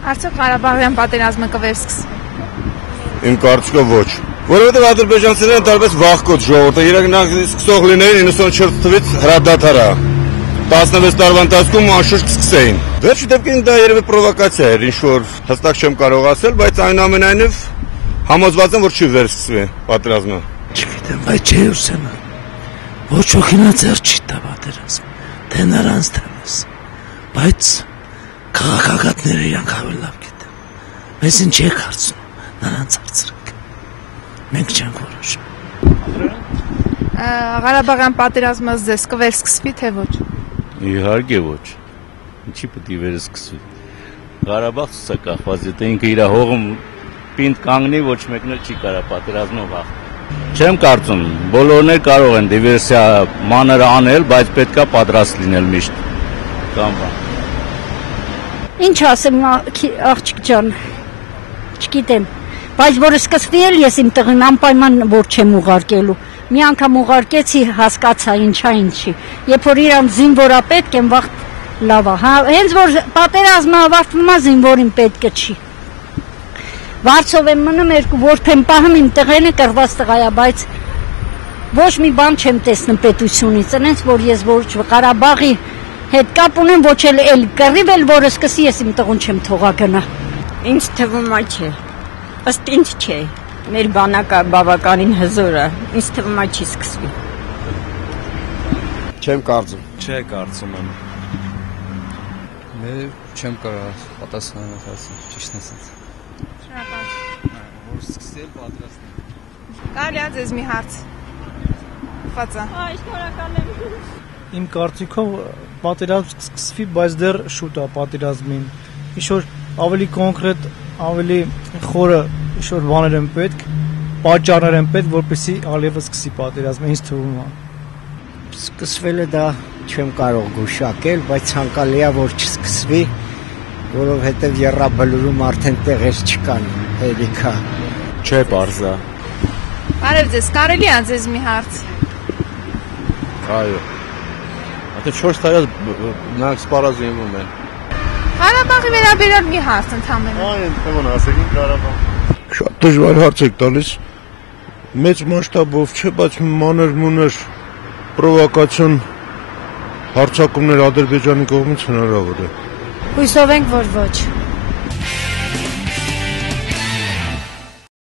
Արդյոք Ղարաբաղյան պատերազմը կվերսկսվի։ Իմ կարծիքով ոչ։ Որովհետև ադրբեջանցիներն տարբեր վախկոտ ժողովուրդը, իրականորեն սկսող լինեին 94 թվականից հրադադար է։ 16 տարվա ընթացքում անշուշտ կսկսեին։ Վերջի դեպքին դա երևի պրովոկացիա էր, ինչ որ հստակ չեմ կարող ասել, բայց այնուամենայնիվ համոզված եմ, որ չի վերսկսվի պատերազմը։ Չգիտեմ, բայց չէ ուսանա։ Ոչ ոքինա ձեռ չի տա պատերազմ։ Թե նրանց թվես։ Բայց քաղաքագետները իրանք ավելի լավ գիտեն։ Մեզ ինչ է կարծում, նրանց հարցրեք։ Մենք չենք որոշում։ Ղարաբաղյան պատերազմը ձեզ կվերսկսվի, թե ոչ։ Իհարկե ոչ։ Ինչի պետք է վերսկսվի։ Ղարաբաղ ցուցակախված է, ինքը իր հողում պինդ կանգնի, ոչ մեկն չի կարող պատերազմով հաղթել։ Չեմ կարծում, բոլորներ կարող են դիվերսիա մանր անել, բայց պետքա պատրաստ լինել միշտ։ Կամ բան։ Ինչ ասեմ, աղջիկ ջան, չգիտեմ, բայց որ սկսվի էլ ես իմ տղին անպայման որ չեմ ուղարկելու։ Մի անգամ ուղարկեցի, հասկացա ինչա ինչի։ Երբ որ իրան զինվորա պետք եմ, վաղ լավ է։ Հենց որ պատերազմը ավարտվում է, զինվորին պետքը չի։ Վարձով եմ մնում երկու որբեմ պահում իմ տղենը կռված տղա է, բայց ոչ մի բան չեմ տեսնում պետությունից, այնց որ ես ոչ Ղարաբաղի հետ կապ ունեմ, ոչ էլ կռիվ էլ որը սկսի, ես իմ տղուն չեմ թողա գնա։ Ինձ թվում է չէ։ Ըստ ինձ չէ։ Մեր բանակը բավականին հզոր է, ինձ թվում է չի սկսվի։ Չեմ կարծում։ Չէ, կարծում եմ։ Չեմ կարող պատասխանել ասել, ճիշտ ասած։ Որ սկսել պատրաստել։ Կարելի է ձեզ մի հարց։ Ֆացա։ Շնորհակալ եմ։ Իմ կարծիքով պատերազմ սկսվի, բայց դեռ շուտ է պատերազմին։ Ինչ-որ ավելի կոնկրետ, ավելի խորը ինչ-որ բաներ են պետք, պատճառներ են պետք, որպեսզի ալևը սկսի պատերազմը, ինձ թվում է։ Սկսվել է դա չեմ կարող գուշակել, բայց ցանկալի է որ չսկսվի, որովհետև եռաբլուրում արդեն տեղեր չկան, հերիքա։ Չէ, պարզա։ Բարև ձեզ, կարելի է ձեզ մի հարց։ Այո։ Ատե 4 տարի նրանք սպառազինվում են։ Ղարաբաղի վերաբերյալ մի հարց ընդհանրապես։ Այն թվում ասեք Ղարաբաղ։ Շատ դժվար հարց եք տալիս։ Մեծ մասշտաբով չէ, բայց մանր-մունր պրովոկացիոն հարձակումներ Ադրբեջանի կողմից հնարավոր է։ Հույսով ենք, որ ոչ։